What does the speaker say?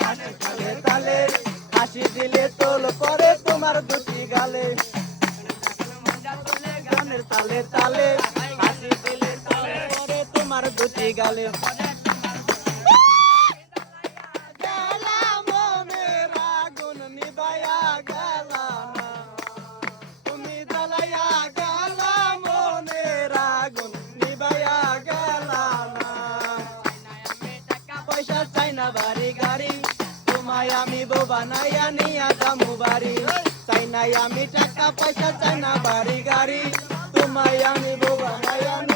তালে তালে তালে হাসি দিলে তোল পরে তোমার দুটি গালে গানের তালে তালে হাসি দিলে তোল পরে তোমার দুটি গালে পয়সা চাই না বাড়ি গাড়ি তোমায় আমি বউ বানাইয়া নিয়া যামু বাড়ি চাই নাই আমি টাকা পয়সা চাই না বাড়ি গাড়ি তোমায় আমি বউ বানাইয়া